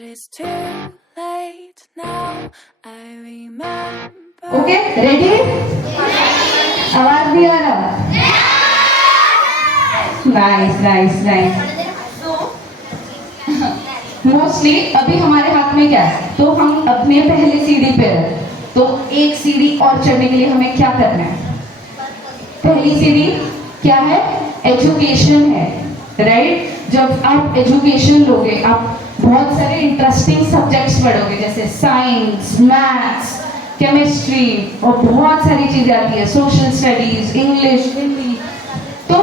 But it's too late now. I remember. Okay ready? आवाज नहीं आ रहा? Nice nice nice. मोस्टली अभी हमारे हाथ में क्या है, तो हम अपने पहले सीढ़ी पे हैं, तो एक सीढ़ी और चढ़ने के लिए हमें क्या करना है? पहली सीढ़ी क्या है? एजुकेशन है, राइट? जब आप एजुकेशन लोगे, आप बहुत सारे इंटरेस्टिंग सब्जेक्ट्स पढ़ोगे, जैसे साइंस, मैथ्स, केमिस्ट्री और बहुत सारी चीजें आती है, सोशल स्टडीज, इंग्लिश, हिंदी। तो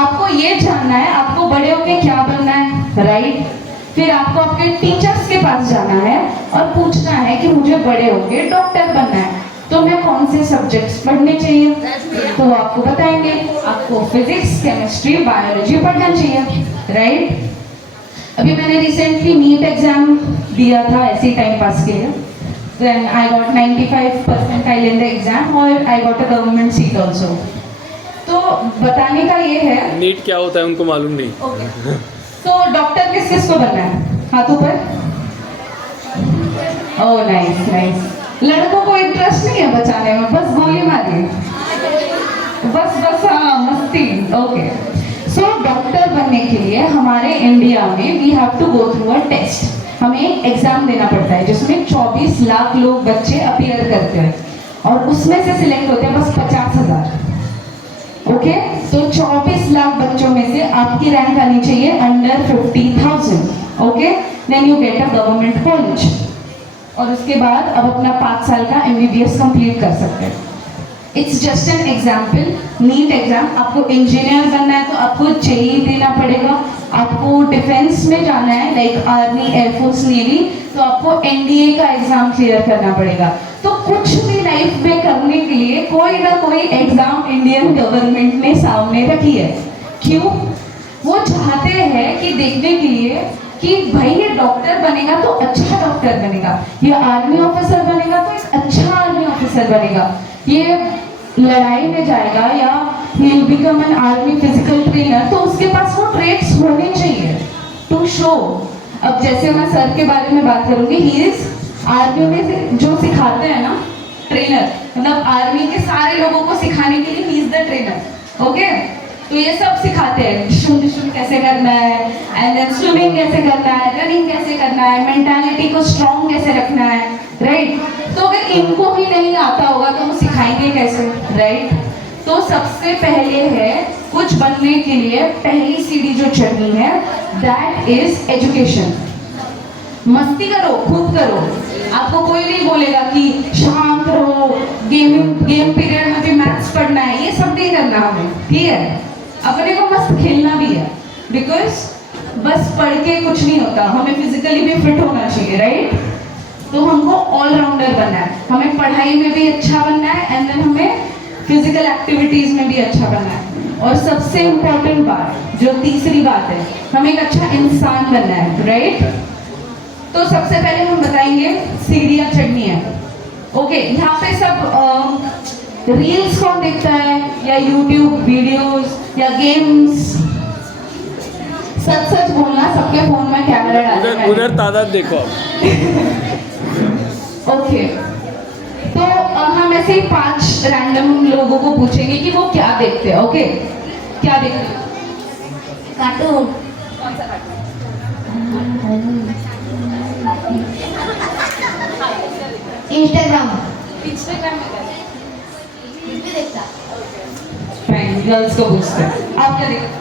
आपको ये जानना है आपको बड़े होके क्या बनना है, राइट? फिर आपको आपके टीचर्स के पास जाना है और पूछना है कि मुझे बड़े होके डॉक्टर बनना है, तो मैं कौन से सब्जेक्ट्स पढ़ने चाहिए? तो वो आपको बताएंगे, आपको फिजिक्स, केमिस्ट्री, बायोलॉजी पढ़ना चाहिए, राइट? अभी मैंने रिसेंटली नीट एग्जाम दिया था ऐसे टाइम पास के लिए। Then I got 95 percentile in the exam और I got a government seat also. तो बताने का ये है, नीट क्या होता है उनको मालूम नहीं। okay. तो डॉक्टर किस किस को बनना है? हाथों पर? Oh nice nice. लड़कों को इंटरेस्ट नहीं है बचाने में, बस गोली मारिए, बस बस हाँ मस्ती। ओके, सो डॉक्टर बनने के लिए हमारे इंडिया में we have to go through a test. हमें एक एग्जाम देना पड़ता है जिसमें 24 लाख लोग बच्चे अपीयर करते हैं और उसमें से सिलेक्ट होते हैं बस 50,000। ओके, तो 24 लाख बच्चों में से आपकी रैंक आनी चाहिए under 50,000। Okay, then you get a government college और उसके बाद अब अपना 5 साल का MBBS कंप्लीट कर सकते हैं। It's just an example. NEET exam, आपको इंजीनियर बनना है तो आपको JEE देना पड़ेगा। आपको डिफेंस में जाना है लाइक आर्मी, एयरफोर्स, नेवी, तो आपको NDA का एग्जाम क्लियर करना पड़ेगा। तो कुछ भी लाइफ में करने के लिए कोई ना कोई एग्जाम इंडियन गवर्नमेंट ने सामने रखी है। क्यों? वो चाहते हैं कि देखने के लिए कि भाई ये डॉक्टर बनेगा तो अच्छा डॉक्टर बनेगा, ये आर्मी ऑफिसर बनेगा तो एक अच्छा आर्मी ऑफिसर बनेगा, ये लड़ाई में जाएगा या he will become an army physical trainer, तो उसके पास वो ट्रेड्स होने चाहिए टू शो। अब जैसे मैं सर के बारे में बात करूंगी, ही इज आर्मी में जो सिखाते हैं ना ट्रेनर, मतलब आर्मी के सारे लोगों को सिखाने के लिए he is the trainer. Okay, तो ये सब सिखाते हैं, शुद्ध कैसे करना है, एंड देन स्विमिंग कैसे करना है, रनिंग कैसे करना है, मेंटालिटी को स्ट्रॉन्ग कैसे रखना है, राइट? तो अगर इनको ही नहीं आता होगा तो वो सिखाएंगे कैसे, राइट? तो सबसे पहले है कुछ बनने के लिए पहली सीढ़ी जो चढ़नी है, दैट इज एजुकेशन। मस्ती करो, खूब करो, आपको कोई नहीं बोलेगा कि शांत रहो, गेम पीरियड में भी मैथ्स पढ़ना है, ये सब नहीं करना हमें, ठीक है? अपने को मस्त खेलना भी है, बिकॉज बस पढ़ के कुछ नहीं होता, हमें फिजिकली भी फिट होना चाहिए, राइट? तो हमको ऑलराउंडर बनना है, हमें पढ़ाई में भी अच्छा बनना है एंड देन हमें फिजिकल एक्टिविटीज में भी अच्छा बनना है। और सबसे इम्पोर्टेंट बात, जो तीसरी बात है, हमें एक अच्छा इंसान बनना है, राइट? तो सबसे पहले हम बताएंगे सीढ़ियाँ चढ़नी है। ओके, यहाँ पे सब रील्स कौन देखता है या यूट्यूब वीडियोस या गेम्स? सच सच बोलना, सबके फोन में कैमरा डालना है। उधर तादाद देखो आप। ओके, तो हम ऐसे ही 5 रैंडम लोगों को पूछेंगे कि वो क्या देखते हैं। ओके, क्या देखते हैं? कार्टून। कौन सा कार्टून? इंस्टाग्राम। इंस्टाग्राम में क्या भी देखता। फाइन, गर्ल्स को पूछते हैं, आप क्या देखते हैं?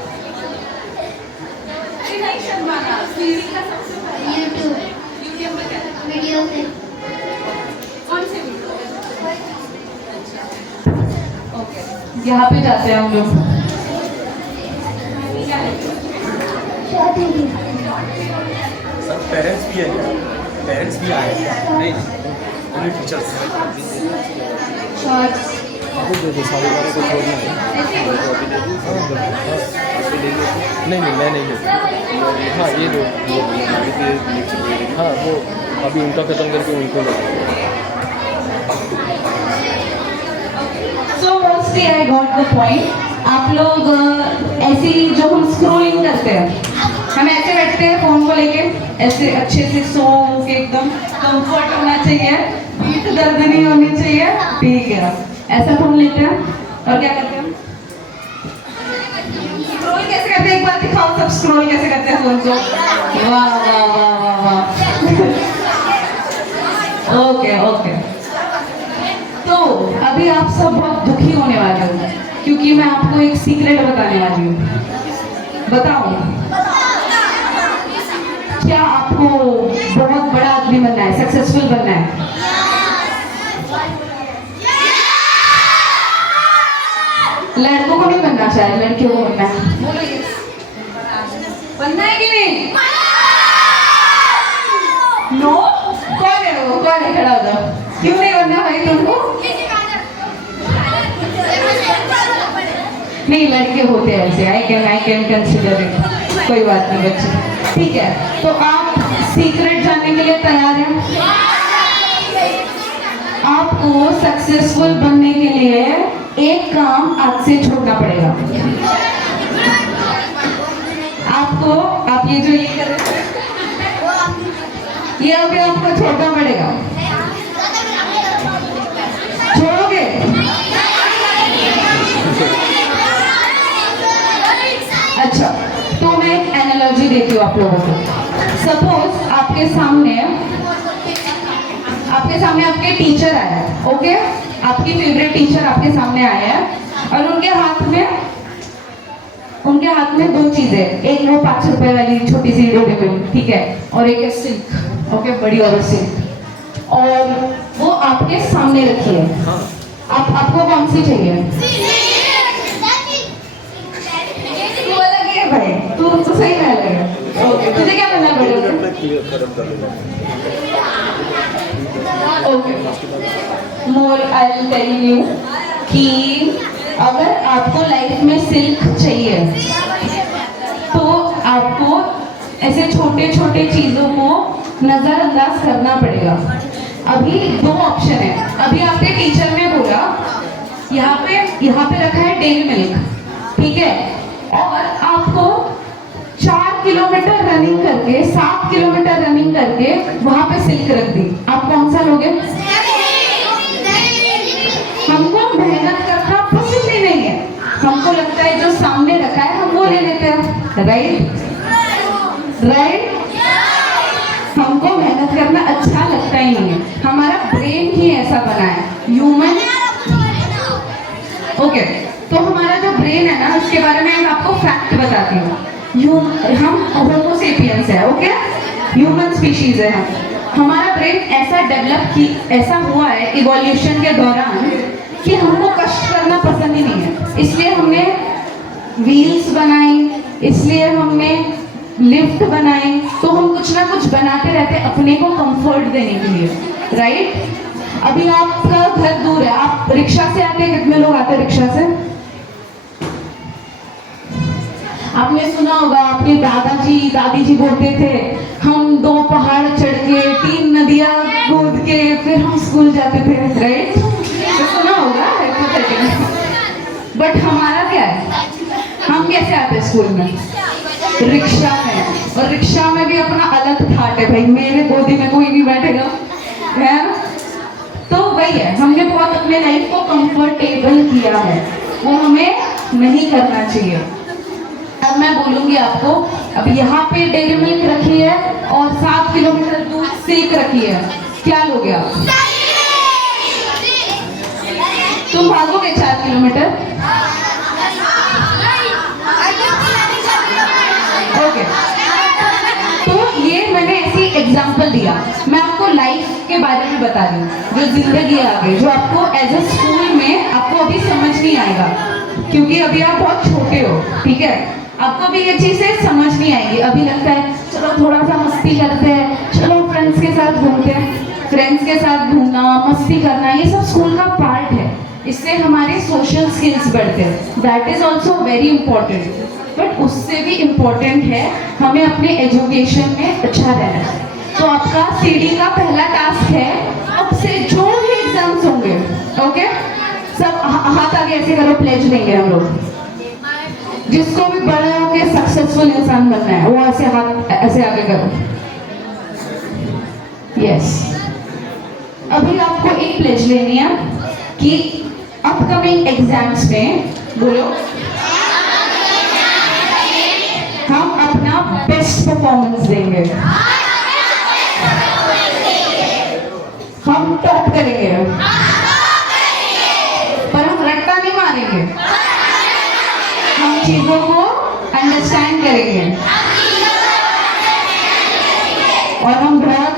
नहीं शर्माना, सीढ़ी का सबसे पहले यूट्यूब यूट्यूब में क्या देखते हैं? वीडियो से। कौन से वीडियो? ओके, यहाँ पे जाते हैं हम लोग। Short video. सर पेरेंट्स भी है क्या? पेरेंट्स भी आए क्या? नहीं ओनली टीचर्स। शॉर्ट्स साढ़े 12 को छोड़ना है। नहीं नहीं मैं नहीं हूँ। हाँ ये दो हाँ वो अभी उनका खत्म करके उनको लगा। So mostly I got the point. आप लोग ऐसी जो हम स्क्रोलिंग करते हैं, हम ऐसे बैठते हैं फोन को लेके, ऐसे अच्छे से सो के एकदम कंफर्ट होना चाहिए, पीठ दर्द नहीं होनी चाहिए, ठीक है। ऐसा फोन लेते हैं और क्या करते हैं, स्क्रॉल कैसे करते हैं, एक बार दिखाओ सब स्क्रॉल कैसे करते हैं फोन को। वाह वाह वाह वाह वाह। ओके ओके, तो अभी आप सब बहुत दुखी होने वाले हो क्योंकि मैं आपको एक सीक्रेट बताने वाली हूँ। बताऊं? क्या आपको बहुत बड़ा आदमी बनना है, सक्सेसफुल बनना है? लड़कों को नहीं बनना चाहिए, लड़कियों को बनना है। बनना है कि नहीं? नो? कौन है वो, कौन है, खड़ा हो जाओ। क्यों नहीं बनना भाई तुमको? नहीं, लड़के होते हैं ऐसे, आई कैन कंसिडर इट, कोई बात नहीं बच्चे, ठीक है। तो आप सीक्रेट जानने के लिए तैयार हैं? आपको सक्सेसफुल बनने के लिए एक काम आज से छोड़ना पड़ेगा। आपको, आप ये जो ये कर रहे थे, ये अभी आपको छोड़ना पड़ेगा। छोड़ोगे? अच्छा, तो मैं एक एनालॉजी देती हूँ आप लोगों को। सपोज आपके सामने आपके टीचर आया है, ओके, आपकी फेवरेट टीचर आपके सामने आया है और उनके हाथ में दो चीजें, एक वो 5 रुपए वाली छोटी सी डोरेबल, ठीक है, और एक है सिल्क, ओके, बड़ी वाली सिल्क, और वो आपके सामने रखी है। आपको कौन सी चाहिए? भाई तू तो सही में अलग है। ओके, तुझे क्या करना पड़ेगा? Okay, more I will tell you कि अगर आपको लाइफ में सिल्क चाहिए तो आपको ऐसे छोटे छोटे चीजों को नजरअंदाज करना पड़ेगा। अभी 2 ऑप्शन है। अभी आपके टीचर ने बोला यहाँ पे रखा है डेयरी मिल्क, ठीक है, और आपको 4 किलोमीटर रनिंग करके, 7 किलोमीटर रनिंग करके वहां पे सिल्क रख दी, आप कौन सा लोगे? हमको मेहनत करना पसंद ही नहीं है, हमको लगता है जो सामने रखा है हम वो ले लेते हैं, राइट? हमको मेहनत करना अच्छा लगता ही नहीं है, हमारा ब्रेन ही ऐसा बना है, ह्यूमन। ओके, तो हमारा जो ब्रेन है ना, उसके बारे में मैं आपको फैक्ट बताती हूँ। हम होमो सेपियंस है, ओके, ह्यूमन स्पीशीज है हम। हमारा ब्रेन ऐसा हुआ है इवोल्यूशन के दौरान कि हमको कष्ट करना पसंद ही नहीं है, इसलिए हमने व्हील्स बनाई, इसलिए हमने लिफ्ट बनाई, तो हम कुछ ना कुछ बनाते रहते अपने को कंफर्ट देने के लिए, राइट? अभी आपका घर दूर है, आप रिक्शा से आते हैं, कितने लोग आते हैं रिक्शा से? आपने सुना होगा आपके दादाजी दादी जी बोलते थे हम 2 पहाड़ चढ़ के 3 नदियां कूद के फिर हम स्कूल जाते थे, राइट? तो सुना होगा, बट हमारा क्या है, हम कैसे आते हैं स्कूल में? रिक्शा में, और रिक्शा में भी अपना अलग ठाट है भाई, मेरे गोदी में कोई नहीं बैठेगा, है? तो वही है, हमने बहुत अपने लाइफ को कंफर्टेबल किया है, वो हमें नहीं करना चाहिए। अब मैं बोलूंगी आपको, अब यहाँ पे डेयरी मिल्क रखी है और 7 किलोमीटर दूर सेक रखी है, क्या लोगे आप? तुम भागोगे 4 किलोमीटर? ओके, तो ये मैंने ऐसी एग्जांपल दिया, मैं आपको लाइफ के बारे में बता रही हूँ, जो जिंदगी है आगे, जो आपको एज ए स्कूल में आपको अभी समझ नहीं आएगा, क्योंकि अभी आप बहुत छोटे हो, ठीक है, आपको भी ये चीजें समझ नहीं आएगी। अभी लगता है चलो थोड़ा सा मस्ती करते हैं, चलो फ्रेंड्स के साथ घूमते हैं, फ्रेंड्स के साथ घूमना, मस्ती करना, ये सब स्कूल का पार्ट है, इससे हमारे सोशल स्किल्स बढ़ते हैं, that is also very important. But उससे भी इम्पोर्टेंट है हमें अपने एजुकेशन में अच्छा रहना है। तो आपका सीडी का पहला टास्क है, अब से जो भी एग्जाम्स होंगे, ओके, सब हाथ आगे ऐसे करो, प्लेज देंगे हम लोग। जिसको भी बड़ा होके मुझे सक्सेसफुल इंसान बनना है, वो ऐसे हाथ ऐसे आगे करो। यस, अभी आपको एक प्लेज लेनी है कि अपकमिंग एग्जाम्स में बोलो हम अपना बेस्ट परफॉर्मेंस देंगे, हम टॉप करेंगे, पर हम रट्टा नहीं मारेंगे, हम चीजों को अंडरस्टैंड करेंगे और हम बहुत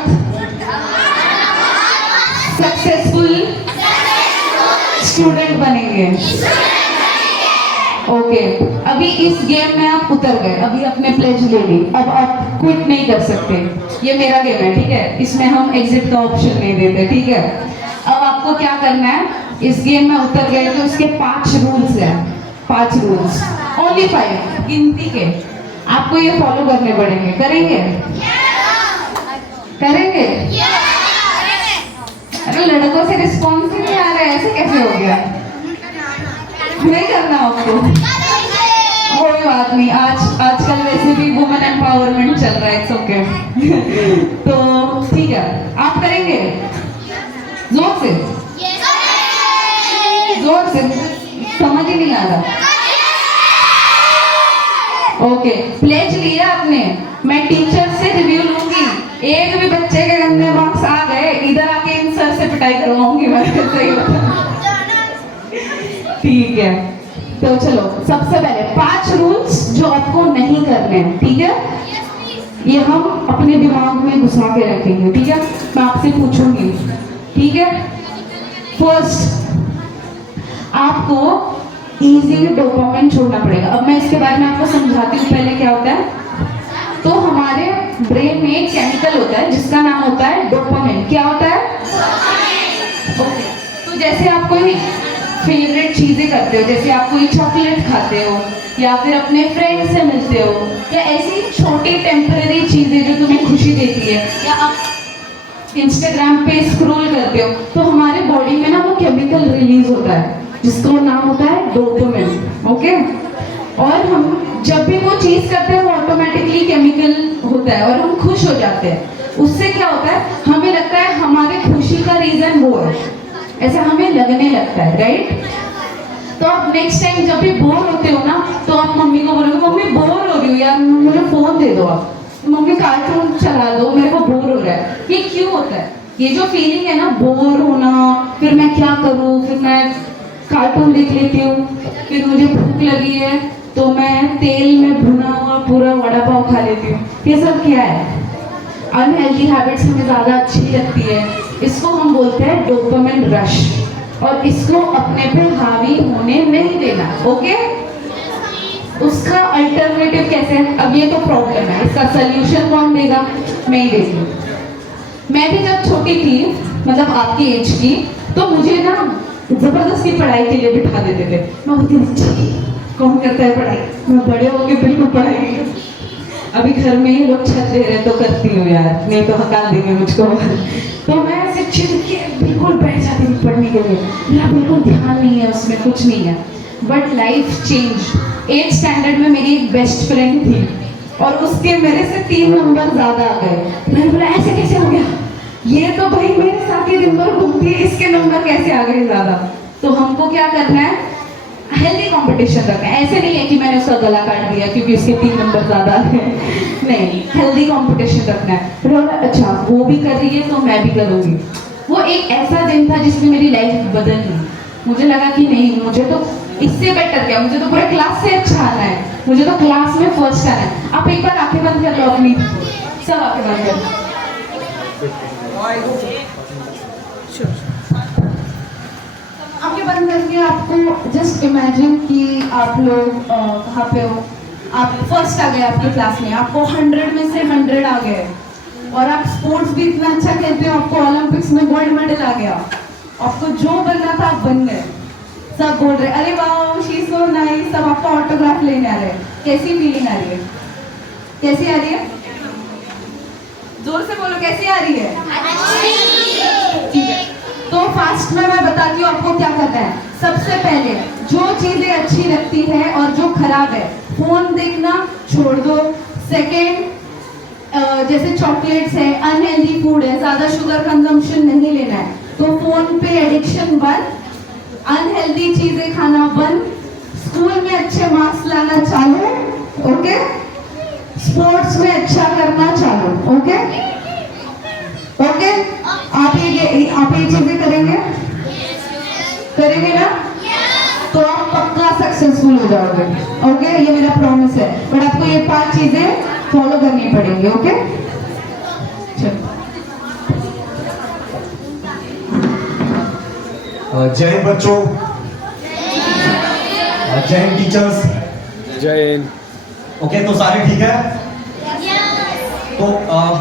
सक्सेसफुल स्टूडेंट बनेंगे। ओके, अभी इस गेम में आप उतर गए, अभी आपने प्लेज ले ली, अब आप क्विट नहीं कर सकते। ये मेरा गेम है, ठीक है, इसमें हम एग्जिट का ऑप्शन नहीं देते, ठीक है। अब आपको क्या करना है, इस गेम में उतर गए तो इसके 5 रूल्स हैं, 5 रूल्स, ओनली 5 गिनती के, आपको ये फॉलो करने पड़ेंगे। करेंगे? करेंगे? अरे लड़कों से रिस्पॉन्स ही नहीं आ रहा है, ऐसे कैसे हो गया? नहीं करना आपको, कोई बात नहीं, आजकल वैसे भी वुमेन एम्पावरमेंट चल रहा है, इट्स ओके। तो ठीक है, आप करेंगे? जोर से, जोर से, समझ ही नहीं आ रहा। ओके, प्लेज लिया आपने, मैं टीचर से रिव्यू लूंगी, एक भी बच्चे के गंदे मार्क्स आ गए इधर आके इन सर से पिटाई करवाऊंगी मैं, सही बता। ठीक है, तो चलो सबसे पहले 5 रूल्स जो आपको नहीं करने हैं, ठीक है, ये हम अपने दिमाग में घुसा के रखेंगे, ठीक है, मैं आपसे पूछूंगी, ठीक है। फर्स्ट, आपको इजीली डोपामाइन छोड़ना पड़ेगा। अब मैं इसके बारे में आपको समझाती हूँ पहले क्या होता है। तो हमारे ब्रेन में एक केमिकल होता है जिसका नाम होता है डोपामाइन। क्या होता है? ओके, तो जैसे आप कोई फेवरेट चीजें करते हो, जैसे आप कोई चॉकलेट खाते हो या फिर अपने फ्रेंड से मिलते हो या ऐसी छोटी टेम्पररी चीजें जो तुम्हें खुशी देती है, या आप इंस्टाग्राम पे स्क्रॉल करते हो, तो हमारे बॉडी में ना वो केमिकल रिलीज होता है जिसका नाम होता है डोपामाइन। ओके, और हम जब भी वो चीज करते हैं वो ऑटोमेटिकली केमिकल होता है और हम खुश हो जाते हैं। उससे क्या होता है, हमें लगता है हमारे खुशी का रीजन वो है, ऐसा हमें लगने लगता है, राइट। तो आप नेक्स्ट टाइम जब भी बोर होते हो ना, तो आप मम्मी को बोलोगे मम्मी बोर हो रही हूँ यार, मुझे फोन दे दो, आप मम्मी कार्टून चला दो, मेरे को बोर हो रहा है। ये क्यों होता है? ये जो फीलिंग है ना, बोर होना, फिर मैं क्या करूँ, फिर मैं कार्टून देख लेती हूँ, फिर मुझे भूख लगी है तो मैं तेल में भुना हुआ पूरा वड़ा पाव खा लेती हूँ। ये सब क्या है? अनहेल्दी हैबिट्स हमें ज़्यादा अच्छी लगती है, इसको हम बोलते हैं डोपामाइन रश, और इसको अपने पे हावी होने नहीं देना। ओके, उसका अल्टरनेटिव कैसे है? अब ये तो प्रॉब्लम है, इसका सोल्यूशन कौन देगा? मैं ही देगी। मैं भी जब छोटी थी, मतलब आपकी एज की, तो मुझे ना जबरदस्ती पढ़ाई के लिए बिठा देते थे। मैं बोलती थी कौन करता है पढ़ाई, मैं बड़े होके बिल्कुल पढ़ाई नहीं करती। अभी घर में ही लोग छत दे रहे तो करती हूँ यार, नहीं तो हटा देंगे मुझको। तो मैं ऐसे चिढ़ के बिल्कुल बैठ जाती थी पढ़ने के लिए, मेरा बिल्कुल ध्यान नहीं है उसमें, कुछ नहीं है। But life change. 8th standard में मेरी एक बेस्ट फ्रेंड थी और उसके मेरे से 3 नंबर ज़्यादा आ गए। मैंने बोला ऐसे कैसे हो गया, ये तो भाई मेरे साथ ही दिन भर घूमती है, इसके नंबर कैसे आ गए ज़्यादा। तो हमको क्या करना है, हेल्दी कंपटीशन रखना है। ऐसे नहीं है कि मैंने उसका गला काट दिया क्योंकि उसके 3 नंबर ज़्यादा है, नहीं, हेल्दी कंपटीशन रखना है। फिर बोला अच्छा वो भी कर रही है तो मैं भी करूँगी। वो एक ऐसा दिन था जिसमें मेरी लाइफ बदल गई। मुझे लगा कि नहीं, मुझे तो इससे बेटर क्या, मुझे तो पूरे क्लास से अच्छा आना है, मुझे तो क्लास में फर्स्ट आना है। आप एक बार आंखें बंद कर लो अपनी, सब आंखें बंद कर लो। आंखें बंद करके आपको जस्ट इमेजिन कि आप लोग कहाँ पे हो, आप फर्स्ट आ गए आपकी क्लास में, आपको 100 में से 100 आ गए और आप स्पोर्ट्स भी इतना अच्छा खेलते हो, आपको ओलंपिक्स में गोल्ड मेडल आ गया, आपको जो बनना था आप बन गए। सब बोल रहे अरे वाह शी इज सो नाइस, सब आपका ऑटोग्राफ लेने आ रहे हैं। कैसी फीलिंग आ रही है? कैसी आ रही है? जोर से बोलो, कैसी आ रही है? ठीक है, तो फास्ट में मैं बताती हूँ आपको क्या करना है। सबसे पहले जो चीजें अच्छी लगती है और जो खराब है फोन देखना छोड़ दो। सेकेंड, जैसे चॉकलेट्स है, अनहेल्दी फूड है, ज्यादा शुगर कंजम्पशन नहीं लेना है, तो फोन पे एडिक्शन बंद, अनहेल्दी चीजें खाना बंद, स्कूल में अच्छे मार्क्स लाना चालू, ओके, स्पोर्ट्स में अच्छा करना चालू, ओके ओके। आप ये चीजें करेंगे ना, तो आप पक्का सक्सेसफुल हो जाओगे, ओके, ये मेरा प्रॉमिस है। बट आपको ये 5 चीजें फॉलो करनी पड़ेंगी, ओके। चलो, जय हिंद बच्चों, जय हिंद टीचर्स। जय हिंद। ओके, तो सारे ठीक है? तो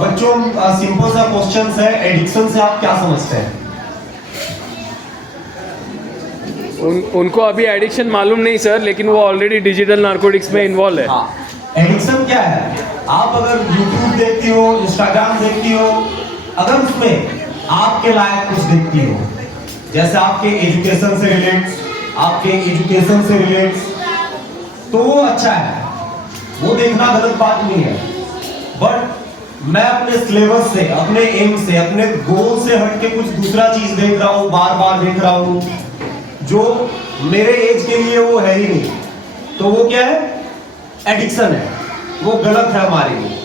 बच्चों, सिंपल सा क्वेश्चन है, एडिक्शन से आप क्या समझते हैं? उनको अभी एडिक्शन मालूम नहीं सर, लेकिन वो ऑलरेडी डिजिटल नारकोटिक्स में इन्वॉल्व है। हाँ, एडिक्शन क्या है? आप अगर YouTube देखती हो, इंस्टाग्राम देखती हो, अगर उसमें आपके लायक कुछ देखती हो, जैसे आपके एजुकेशन से रिलेट्स, तो वो अच्छा है, वो देखना गलत बात नहीं है। बट मैं अपने सिलेबस से, अपने एम से, अपने गोल से हट के कुछ दूसरा चीज देख रहा हूँ, बार बार देख रहा हूँ, जो मेरे एज के लिए वो है ही नहीं, तो वो क्या है? एडिक्शन है, वो गलत है हमारे लिए।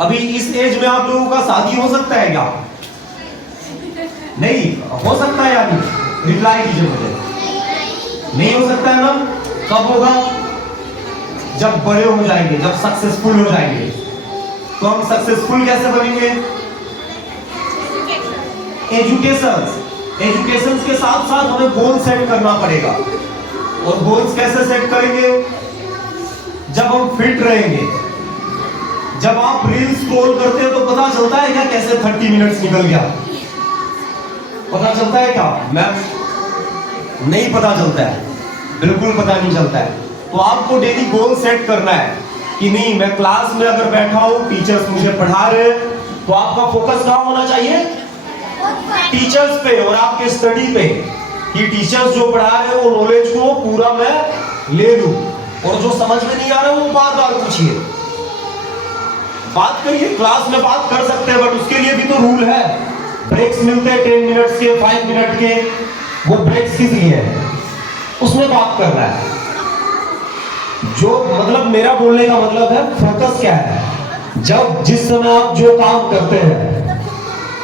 अभी इस एज में आप लोगों का शादी हो सकता है क्या? नहीं हो सकता है या नहीं? रिप्लाई कीजिए मुझे। नहीं हो सकता है ना? कब होगा? जब बड़े हो जाएंगे, जब सक्सेसफुल हो जाएंगे। तो हम सक्सेसफुल कैसे बनेंगे? एजुकेशन के साथ साथ हमें गोल सेट करना पड़ेगा। और गोल्स कैसे सेट करेंगे? जब हम फिट रहेंगे। जब आप रील स्क्रॉल करते हो तो पता चलता है क्या कैसे 30 मिनट्स निकल गया? पता चलता है क्या? मैम नहीं पता चलता है, बिल्कुल पता नहीं चलता है। तो आपको डेली गोल सेट करना है कि नहीं, मैं क्लास में अगर बैठा हूं, टीचर्स मुझे पढ़ा रहे हैं, तो आपका फोकस कहां होना चाहिए? टीचर्स पे और आपके स्टडी पे, कि टीचर्स जो पढ़ा रहे हैं वो नॉलेज को पूरा मैं ले लूं, और जो समझ में नहीं आ रहा है वो बार बार पूछिए, बात करिए। क्लास में बात कर सकते हैं, बट उसके लिए भी तो रूल है। ब्रेक्स मिलते हैं 10 मिनट्स के, 5 मिनट के, वो ब्रेक्स किस लिए है? उसमें बात कर रहा है। जो मतलब मेरा बोलने का मतलब है, फोकस क्या है? जब जिस समय आप जो काम करते हैं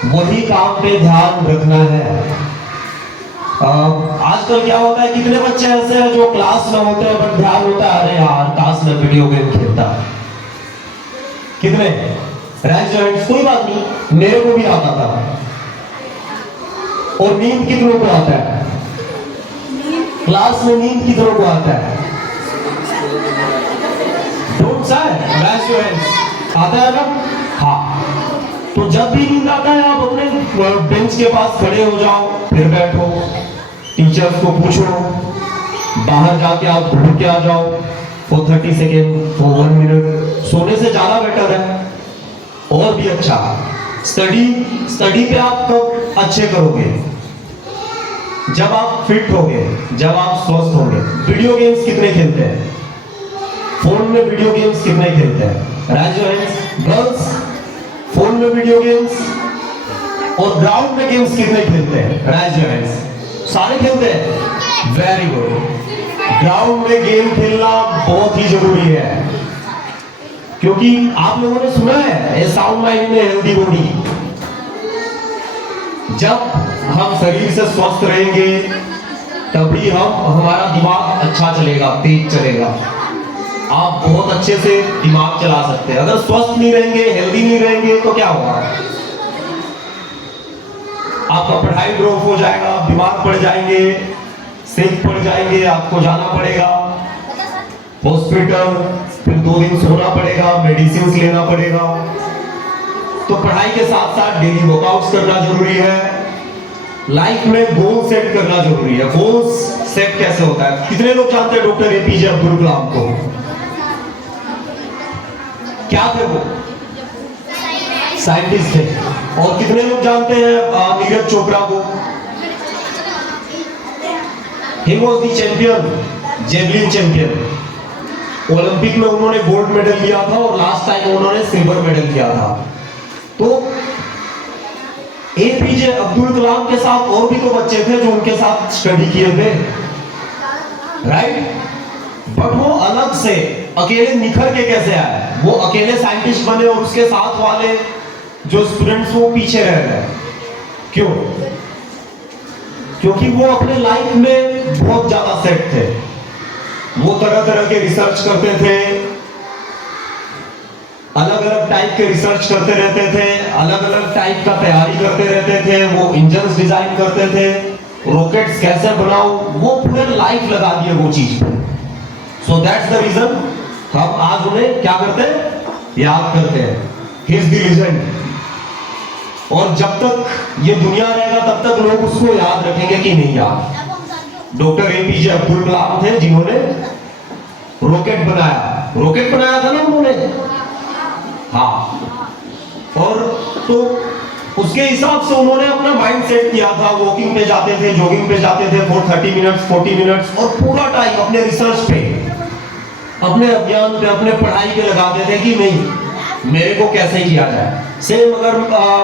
वही काम पे ध्यान रखना है। आजकल क्या होता है, कितने बच्चे ऐसे हैं जो क्लास में होते हैं बट ध्यान होता है, अरे यार काश में वीडियो गेम खेलता। कितने? कोई बात नहीं, मेरे को भी आता था। और नींद कितनों को आता है? क्लास में नींद कितनों को आता है? आता है ना? हाँ, तो जब भी नींद आता है आप अपने बेंच के पास खड़े हो जाओ, फिर बैठो, टीचर्स को पूछो, बाहर जाके आप घूम के आ जाओ फॉर 30 सेकेंड, फॉर 1 मिनट, सोने से ज्यादा बेटर है। और भी अच्छा, स्टडी पे आप कब अच्छे करोगे? जब आप फिट होगे, जब आप स्वस्थ होगे। वीडियो गेम्स कितने खेलते हैं? फोन में वीडियो गेम्स कितने खेलते हैं? गर्ल्स फोन में वीडियो गेम्स और ग्राउंड में गेम्स कितने खेलते हैं? सारे खेलते हैं। Very good. ग्राउंड में गेम खेलना बहुत ही जरूरी है, क्योंकि आप लोगों ने सुना है, साउंड माइंड में हेल्दी बॉडी। जब हम शरीर से स्वस्थ रहेंगे तभी हमारा दिमाग अच्छा चलेगा, तेज चलेगा। आप बहुत अच्छे से दिमाग चला सकते हैं। अगर स्वस्थ नहीं रहेंगे, हेल्दी नहीं रहेंगे, तो क्या होगा? आपका पढ़ाई ड्रॉप हो जाएगा, बीमार पड़ जाएंगे, सिक पड़ जाएंगे, आपको जाना पड़ेगा हॉस्पिटल, फिर 2 दिन सोना पड़ेगा, मेडिसिन लेना पड़ेगा। तो पढ़ाई के साथ साथ डेली वर्कआउट्स करना जरूरी है। लाइफ में गोल सेट करना जरूरी है। गोल्स सेट कैसे होता है? कितने लोग जानते हैं डॉक्टर एपीजे अब्दुल कलाम को? क्या थे वो? साइंटिस्ट थे। और कितने लोग जानते हैं नीरज चोपड़ा को? He was the champion, javelin champion. Olympic में उन्होंने गोल्ड मेडल लिया था और लास्ट टाइम उन्होंने सिल्वर मेडल लिया था। तो एपीजे अब्दुल कलाम के साथ और भी तो बच्चे थे जो उनके साथ स्टडी किए थे, राइट? बट वो अलग से अकेले निखर के कैसे आए? वो अकेले साइंटिस्ट बने और उसके साथ वाले जो स्टूडेंट्स वो पीछे रह गए। क्यों? क्योंकि वो अपने लाइफ में बहुत ज्यादा सेट थे। वो तरह तरह के रिसर्च करते थे, अलग अलग टाइप के रिसर्च करते रहते थे, अलग अलग टाइप का तैयारी करते रहते थे। वो इंजन्स डिजाइन करते थे, रॉकेट्स कैसे बनाओ, वो पूरे लाइफ लगा दिए वो चीज पे। सो दैट्स द रीजन हम आज उन्हें क्या करते हैं? याद करते हैं। He is the legend. और जब तक ये दुनिया रहेगा तब तक लोग उसको याद रखेंगे कि नहीं याद। डॉक्टर एपीजे अब्दुल कलाम थे जिन्होंने रॉकेट बनाया। रॉकेट बनाया था ना उन्होंने, हाँ। और तो उसके हिसाब से उन्होंने अपना माइंड सेट किया था। वॉकिंग पे जाते थे, जॉगिंग पे जाते थे फॉर 30 मिनट्स 40 मिनट्स, और पूरा टाइम अपने रिसर्च पे, अपने अभियान पे, अपने पढ़ाई पे लगाते थे कि नहीं मेरे को कैसे किया जाए। सेम अगर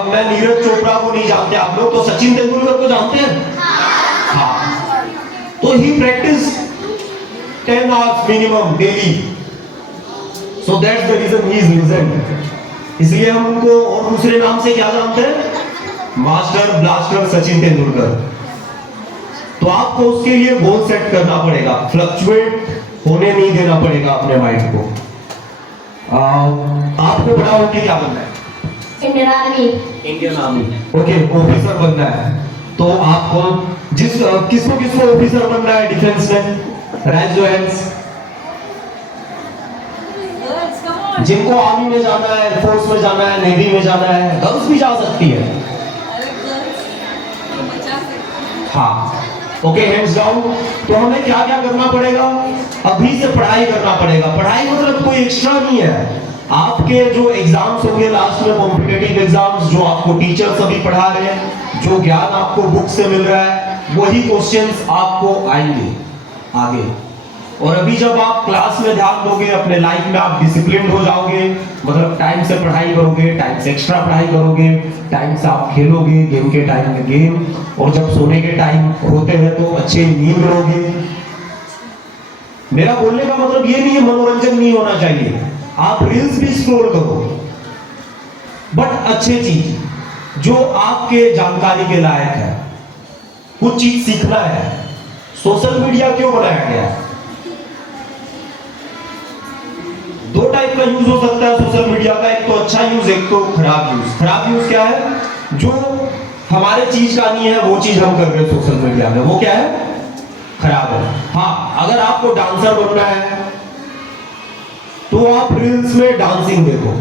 मैं नीरज चोपड़ा को नहीं जानते आप लोग, तो सचिन तेंदुलकर को जानते हैं? हाँ। तो he practice 10 hours minimum daily. So that's the reason he is legend. इसलिए हम उनको और दूसरे नाम से क्या जानते हैं? Master blaster Sachin Tendulkar. तो आपको उसके लिए गोल सेट करना पड़ेगा, फ्लक्चुएट होने नहीं देना पड़ेगा अपने माइंड को। आपको बड़ा होके क्या बनना है? Indian army. Indian army, okay, officer बनना है। तो आपको किसको ऑफिसर बनना है डिफेंस में? Rise your hands. जिनको आर्मी में जाना है, एयरफोर्स में जाना है, नेवी में जाना है, गर्ल्स भी जा सकती है। हाँ, ओके, हैंड्स डाउन। तो हमें क्या क्या करना पड़ेगा? अभी से पढ़ाई करना पड़ेगा। पढ़ाई मतलब कोई एक्स्ट्रा नहीं है। आपके जो एग्जाम्स होंगे लास्ट में, कॉम्पिटिटिव एग्जाम्स, जो आपको टीचर्स अभी पढ़ा रहे हैं, जो ज्ञान आपको बुक से मिल रहा है, वही क्वेश्चंस आपको आएंगे आगे। और अभी जब आप क्लास में ध्यान दोगे, अपने लाइफ में आप डिसिप्लिन हो जाओगे, मतलब टाइम से पढ़ाई करोगे, टाइम से एक्स्ट्रा पढ़ाई करोगे, टाइम से आप खेलोगे, गेम के टाइम में गेम, और जब सोने के टाइम होते हैं तो अच्छे नींद लोगे। मेरा बोलने का मतलब ये नहीं है मनोरंजन नहीं होना चाहिए। आप रील्स भी स्क्रॉल करो, बट अच्छे चीज जो आपके जानकारी के लायक है, कुछ चीज सीखना है। सोशल मीडिया क्यों बनाया गया है? दो टाइप का यूज हो सकता है सोशल मीडिया का, एक तो अच्छा यूज, एक तो खराब यूज। खराब यूज क्या है? जो हमारे चीज का नहीं है वो चीज हम कर रहे हैं सोशल मीडिया में, वो क्या है? खराब है। हाँ, अगर आपको डांसर बनना है तो आप रील्स में डांसिंग देखो।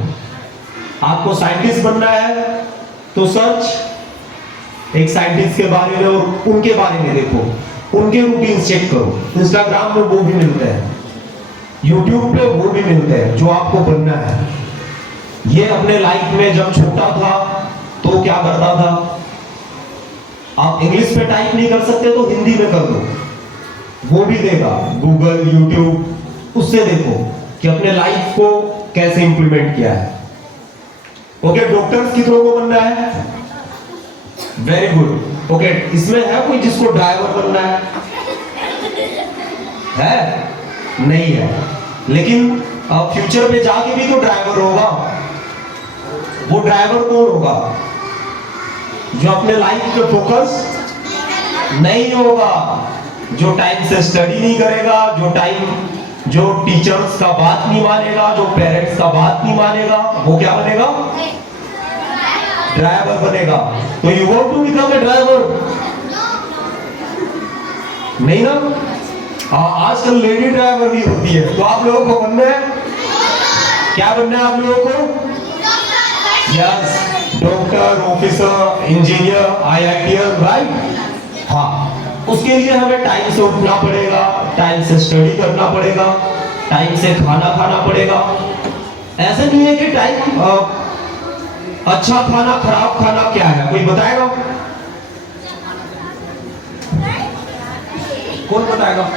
आपको साइंटिस्ट बनना है तो सर्च एक साइंटिस्ट के बारे में और उनके बारे में देखो, उनके रूटीन चेक करो। इंस्टाग्राम में वो भी मिलते हैं, यूट्यूब पे वो भी मिलते हैं जो आपको बनना है। ये अपने लाइफ में जब छोटा था तो क्या करता था? आप इंग्लिश में टाइप नहीं कर सकते तो हिंदी में कर दो, वो भी देगा। गूगल, यूट्यूब, उससे देखो कि अपने लाइफ को कैसे इंप्लीमेंट किया है। ओके, डॉक्टर्स कितनों को बनना है? Very good. ओके, इसमें है कोई जिसको ड्राइवर बनना है? नहीं है, लेकिन फ्यूचर में जाके भी तो ड्राइवर होगा। वो ड्राइवर कौन होगा? जो अपने लाइफ पे फोकस नहीं होगा, जो टाइम से स्टडी नहीं करेगा, जो टीचर्स का बात नहीं मानेगा, जो पेरेंट्स का बात नहीं मानेगा, वो क्या बनेगा? ड्राइवर बनेगा। तो you want to become a driver? नहीं ना? आजकल लेडी ड्राइवर भी होती है। तो आप लोगों को बनना है, क्या बनना है आप लोगों को? Yes, doctor, officer, engineer, IITer, right? हाँ, उसके लिए हमें टाइम से उठना पड़ेगा, टाइम से स्टडी करना पड़ेगा, टाइम से खाना खाना पड़ेगा। ऐसे नहीं है कि टाइम अच्छा खाना खराब खाना क्या है, कोई बताएगा? कौन बताएगा?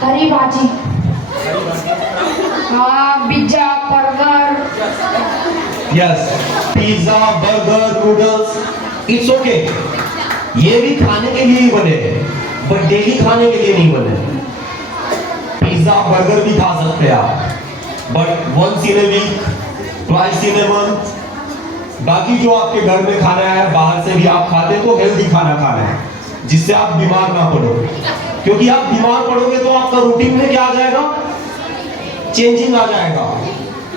हरी भाजी हाँ pizza burger yes, pizza burger noodles it's okay, ये भी खाने के लिए ही बने हैं, बट डेली खाने के लिए नहीं बने। पिज्जा बर्गर भी खा सकते हैं आप, but once in a week, twice in a month. बाकी जो आपके घर में खाना है, बाहर से भी आप खाते हैं, तो हेल्दी खाना खाना है, जिससे आप बीमार ना पड़ो। क्योंकि आप बीमार पड़ोगे तो आपका रूटीन में क्या आ जाएगा, चेंजिंग आ जाएगा,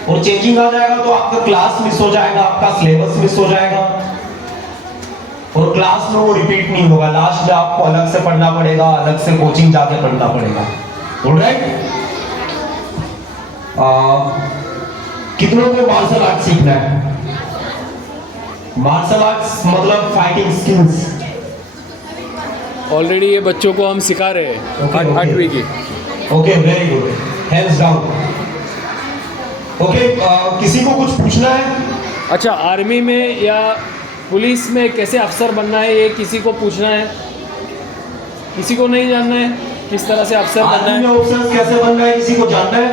और चेंजिंग आ जाएगा तो आपका क्लास मिस हो जाएगा, आपका सिलेबस मिस हो जाएगा, और क्लास में वो रिपीट नहीं होगा। लास्ट में आपको अलग से पढ़ना पड़ेगा, अलग से कोचिंग जाके पढ़ना पड़ेगा। ऑलराइट, कितनों को मार्शल आर्ट सीखना है? मार्शल आर्ट्स मतलब फाइटिंग स्किल्स। ऑलरेडी ये बच्चों को हम सिखा रहे हैं Okay, okay. 8वीं की। Okay, very good, hands down. Okay, किसी को कुछ पूछना है? अच्छा, आर्मी में या पुलिस में कैसे अफसर बनना है, ये किसी को पूछना है? किसी को नहीं जानना है किस तरह से अफसर बनना आर्मी में है? ऑफिसर कैसे बनना है, किसी को जानना है?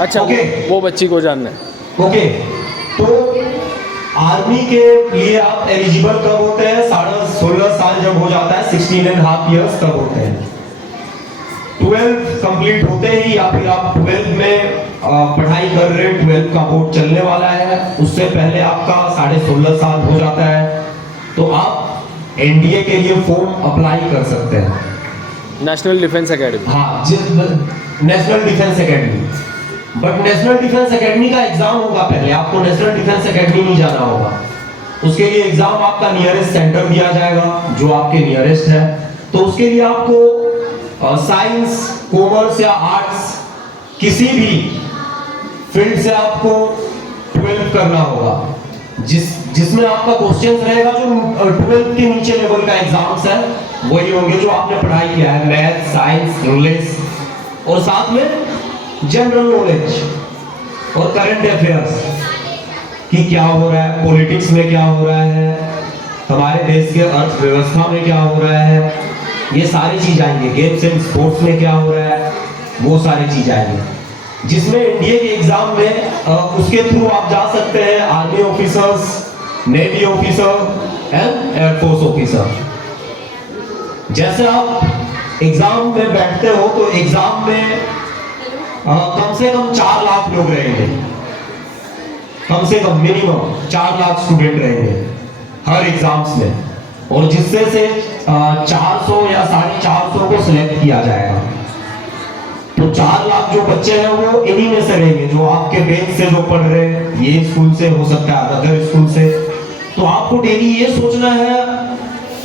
अच्छा, Okay. वो बच्ची को जानना है। ओके, तो आर्मी के लिए आप एलिजिबल कब होते हैं? 16.5 साल जब हो जाता है, 16.5 years तब होते हैं। 12 कंप्लीट होते ही, या फिर आप 12 में पढ़ाई कर रहे हैं, 12 का बोर्ड चलने वाला है, उससे पहले आपका 16.5 साल हो जाता है, तो आप एनडीए के लिए फॉर्म अप्लाई कर सकते हैं। National defence academy. हाँ, national defence academy. But national defence academy का एग्जाम होगा पहले, आपको नेशनल डिफेंस एकेडमी नहीं जाना होगा। उसके लिए एग्जाम आपका नियरेस्ट सेंटर दिया जाएगा, जो आपके नियरेस्ट है। तो उसके लिए आपको साइंस, कॉमर्स या आर्ट्स, किसी भी फील्ड से आपको 12 करना होगा, जिसमें आपका क्वेश्चंस रहेगा जो 12 के नीचे लेवल का एग्जाम्स है, वही होंगे जो आपने पढ़ाई किया है, मैथ, साइंस, इंग्लिश, और साथ में जनरल नॉलेज और करंट अफेयर्स कि क्या हो रहा है, पॉलिटिक्स में क्या हो रहा है, हमारे देश के अर्थव्यवस्था में क्या हो रहा है, ये सारी चीज आएंगे। गेम्स एंड स्पोर्ट्स में क्या हो रहा है, वो सारी चीज आएंगे, जिसमें एनडीए के एग्जाम में उसके थ्रू आप जा सकते हैं army officers, navy officer and air force officer. जैसे आप एग्जाम में बैठते हो तो एग्जाम में कम से कम 4 लाख लोग रहेंगे, कम से कम मिनिमम 4 लाख स्टूडेंट रहेंगे हर एग्जाम्स में, और जिससे से 400 या 450 को सिलेक्ट किया जाएगा। तो 4 लाख जो बच्चे हैं वो इन्हीं में से रहेंगे, जो आपके बेंच से जो पढ़ रहे हैं, ये स्कूल से हो सकता है, अदर स्कूल से। तो आपको डेली ये सोचना है,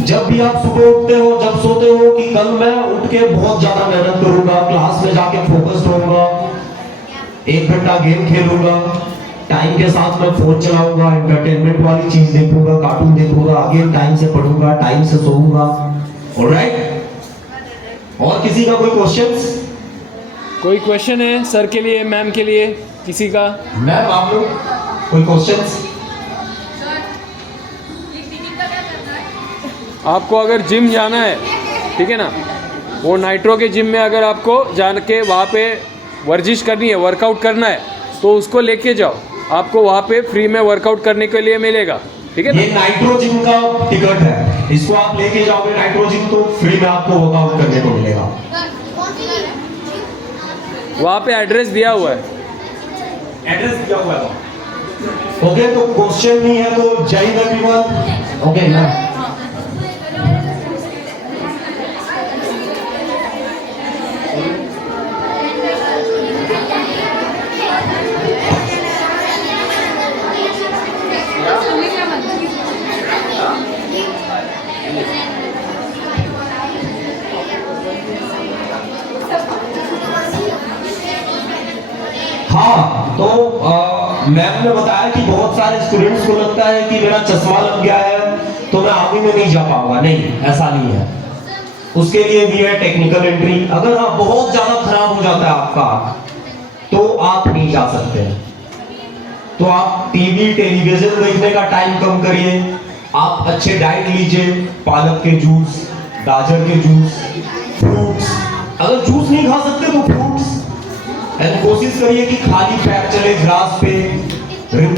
जब भी आप सुबह उठते हो, जब सोते हो, कि कल मैं उठ के बहुत ज्यादा मेहनत करूंगा, क्लास में जाके फोकस्ड होऊंगा, 1 घंटा गेम खेलूंगा, टाइम के साथ मैं फोन चलाऊंगा, एंटरटेनमेंट वाली चीज देखूंगा, कार्टून देखूंगा, आगे टाइम से पढ़ूंगा, टाइम से सोऊंगा। ऑलराइट, और किसी का कोई क्वेश्चंस? कोई क्वेश्चन है सर के लिए, मैम के लिए, किसी का? मैम, आप लोग कोई क्वेश्चंस? आपको अगर जिम जाना है, ठीक है ना, वो नाइट्रो के जिम में अगर आपको जान के वहाँ पे वर्जिश करनी है, वर्कआउट करना है, तो उसको लेके जाओ, आपको वहाँ पे फ्री में वर्कआउट करने के लिए मिलेगा, ठीक है ना? ये नाइट्रो जिम का टिकट है, इसको आप लेके जाओगे नाइट्रो जिम, तो फ्री में आपको वर्कआउट करने को मिलेगा। वहाँ पे एड्रेस दिया हुआ है। एड्रेस दिया हुआ है। ओके, तो क्वेश्चन नहीं है तो जय हिंद एवरीवन। ओके मैम, हाँ, तो मैम ने बताया कि बहुत सारे स्टूडेंट्स को लगता है कि मेरा चश्मा लग गया है तो मैं आर्मी में नहीं जा पाऊंगा। नहीं, ऐसा नहीं है। उसके लिए भी है टेक्निकल एंट्री। अगर आप बहुत ज्यादा खराब हो जाता है आपका तो आप नहीं जा सकते। तो आप टीवी टेलीविजन देखने का टाइम कम करिए, आप अच्छे डाइट लीजिए, पालक के जूस, गाजर के जूस, फ्रूट्स। अगर जूस नहीं खा सकते तो फ्रूट्स। एंड कोशिश करिए कि खाली पैर चले ग्रास पे,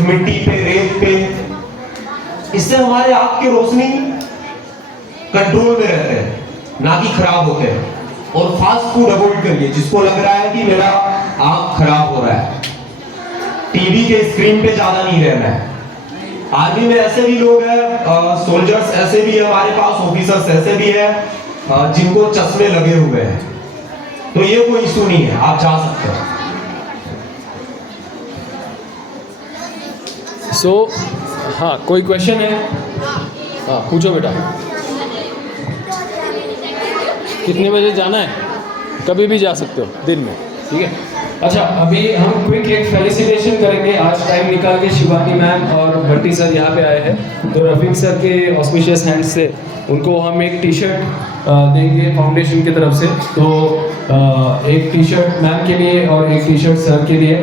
मिट्टी पे, रेत पे। इससे हमारे आंख की रोशनी कंट्रोल में रहते हैं, ना कि खराब होते हैं। और फास्ट फूड अवॉइड करिए। जिसको लग रहा है कि मेरा आंख खराब हो रहा है, टीवी के स्क्रीन पे ज्यादा नहीं रहना है। आर्मी में ऐसे भी लोग हैं, सोल्जर्स ऐसे भी है हमारे पास, ऑफिसर्स ऐसे भी है जिनको चश्मे लगे हुए हैं, तो ये कोई इशू नहीं है, आप जा सकते हो। हाँ, कोई क्वेश्चन है? हाँ, पूछो बेटा। कितने बजे जाना है? कभी भी जा सकते हो दिन में, ठीक है। अच्छा, अभी हम क्विक एक फेलिसिटेशन करेंगे। आज टाइम निकाल के शिवानी मैम और भट्टी सर यहाँ पे आए हैं, तो रफीक सर के ऑस्पिशियस हैंड से उनको हम एक टी शर्ट देंगे फाउंडेशन की तरफ से। तो एक टी शर्ट मैम के लिए और एक टी शर्ट सर के लिए,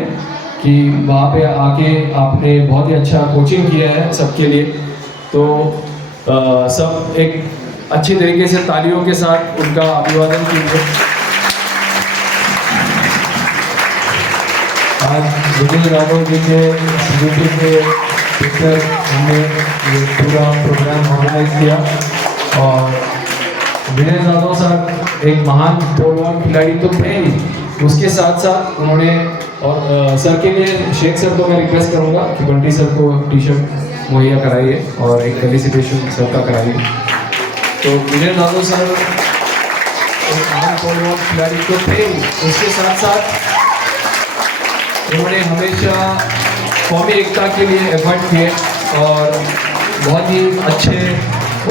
कि वहाँ पे आके आपने बहुत ही अच्छा कोचिंग किया है सबके लिए। तो सब एक अच्छी तरीके से तालियों के साथ उनका अभिवादन कीजिए। आज विजय राघव जी के स्मृति के पिक्चर हमने ये पूरा प्रोग्राम ऑर्गेनाइज किया। और विजय यादव सर एक महान पोलवॉल्ट खिलाड़ी तो थे ही, उसके साथ साथ उन्होंने, और सर के लिए शेख सर को मैं रिक्वेस्ट करूंगा कि बंटी सर को टी शर्ट मुहैया कराइए और एक फेलिसिटेशन सर का कराइए। तो विजय यादव सर एक महान पोलवॉल्ट खिलाड़ी तो थे, उसके साथ साथ उन्होंने हमेशा कौमी एकता के लिए एफर्ट किए और बहुत ही अच्छे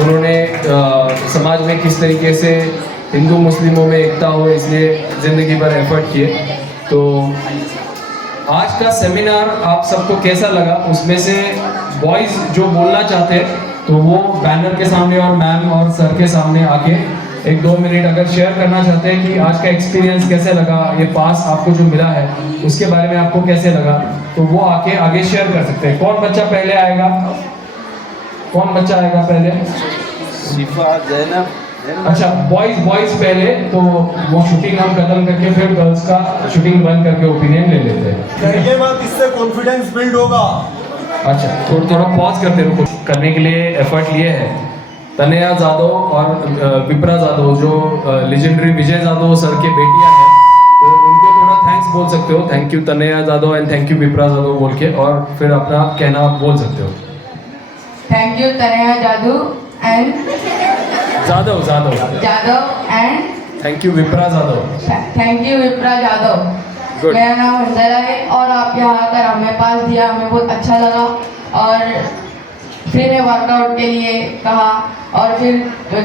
उन्होंने समाज में किस तरीके से हिंदू मुस्लिमों में एकता हो, इसलिए ज़िंदगी भर एफर्ट किए। तो आज का सेमिनार आप सबको कैसा लगा? उसमें से बॉयज़ जो बोलना चाहते हैं तो वो बैनर के सामने और मैम और सर के सामने आके 1-2 मिनट अगर शेयर करना चाहते हैं कि आज का एक्सपीरियंस कैसे लगा, ये पास आपको जो मिला है उसके बारे में आपको कैसे लगा, तो वो आके आगे शेयर कर सकते हैं। कौन बच्चा पहले आएगा? कौन बच्चा आएगा पहले? शिफा, ज़ैनब। अच्छा, बॉयज पहले, तो वो शूटिंग हम खत्म करके फिर गर्ल्स का शूटिंग बंद करके ओपिनियन ले लेते हैं। ये बात, इससे कॉन्फिडेंस बिल्ड होगा। अच्छा, थोड़ा पॉज करते रहो। करने के लिए एफर्ट लिए है तनया जादव और विप्रा जादव, जो लेजेंडरी विजय जादव सर के बेटियां हैं, तो उनको थोड़ा थैंक्स बोल सकते हो। Thank you Tanaya Jadhav and thank you Vipra Jadhav बोल के, और फिर अपना कहना बोल सकते हो। Thank you Tanaya Jadhav and thank you Vipra Jadhav. Thank you Vipra Jadhav. Good. मेरा नाम अंजला है और आप यहाँ आकर हमें पास दिया, हमें बहुत अच्छा लगा। और फिर मैं वर्कआउट के लिए कहा और फिर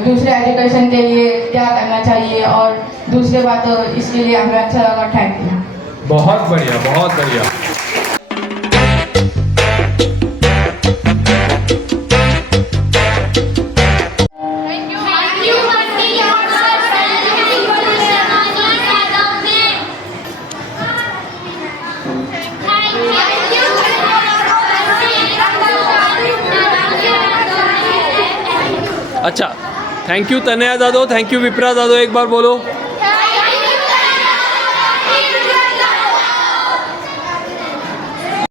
दूसरे एजुकेशन के लिए क्या करना चाहिए और दूसरे बातों, इसके लिए हमें अच्छा लगा। Thank you. बहुत बढ़िया, बहुत बढ़िया। अच्छा, thank you Tanaya Jadhav, thank you Vipra Jadhav, एक बार बोलो।